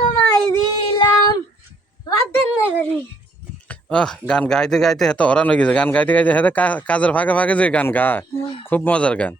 তোমায় দিলাম রাতের নগরী। গান গাইতে গাইতে এত হরান হয়ে গেছে, গান গাইতে গাইতে কাজের ফাঁকে ফাঁকে যে গান গায়, খুব মজার গান।